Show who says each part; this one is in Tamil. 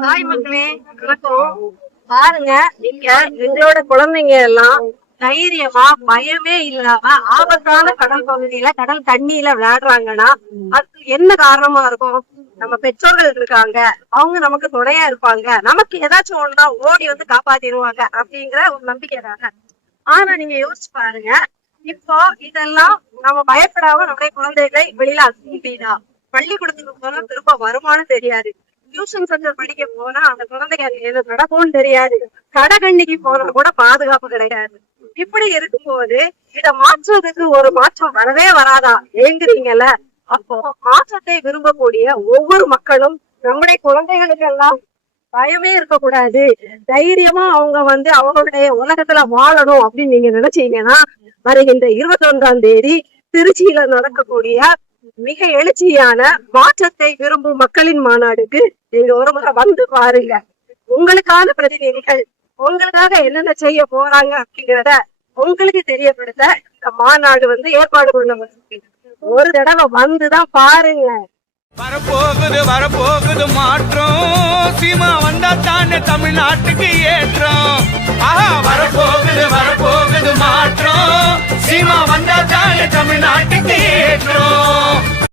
Speaker 1: ஹாய் மக்களே வணக்கம். பாருங்க நீங்க எங்களோட குழந்தைங்க எல்லாம் தைரியமா பயமே இல்லாம ஆபத்தான கடல் பகுதியில கடல் தண்ணியில விளையாடுறாங்கன்னா அது என்ன காரணமா இருக்கும்? நம்ம பெற்றோர்கள் இருக்காங்க அவங்க நமக்கு துணையா இருப்பாங்க. நமக்கு ஏதாச்சும் ஒண்ணுனா ஓடி வந்து காப்பாத்திடுவாங்க அப்படிங்கிற ஒரு நம்பிக்கை தானே? ஆனா நீங்க யோசிச்சு பாருங்க இப்போ இதெல்லாம் நம்ம பயப்படாம நம்முடைய குழந்தைகளை வெளியில அனுப்பிட்டா பள்ளிக்கூடத்துக்கு போனா திரும்ப வருமானம் தெரியாது. டியூஷன் சென்டர் படிக்க போனா அந்த குழந்தைங்க எது நடக்கும்னு தெரியாது. கடகண்ணிக்கு போனா கூட பாதுகாப்பு கிடையாது. இப்படி இருக்கும்போது இத மாற்றுறதுக்கு ஒரு மாற்றம் வரவே வராதா? ஏங்குறீங்கல்ல? அப்போ மாற்றத்தை விரும்பக்கூடிய ஒவ்வொரு மக்களும் நம்முடைய குழந்தைகளுக்கு எல்லாம் பயமே இருக்கக்கூடாது. தைரியமா அவங்க வந்து அவங்களுடைய உலகத்துல வாழணும் அப்படின்னு நீங்க நினைச்சீங்கன்னா வருகின்ற இருபத்தி ஒன்றாம் தேதி திருச்சியில நடக்கக்கூடிய மிக எழுச்சியான மாற்றத்தை விரும்பும் மக்களின் மாநாடுக்கு நீங்க ஒரு முறை வந்து பாருங்க. உங்களுக்கான பிரதிநிதிகள் உங்களுக்காக என்னென்ன செய்ய போறாங்க அப்படிங்கிறத உங்களுக்கு தெரியப்படுத்த இந்த மாநாடு வந்து ஏற்பாடு பண்ண ஒரு தடவை வந்துதான் பாருங்க.
Speaker 2: வரப்போகுது வரப்போகுது மாற்றம். சீமா வந்தா தானே தமிழ்நாட்டுக்கு ஏற்றம்.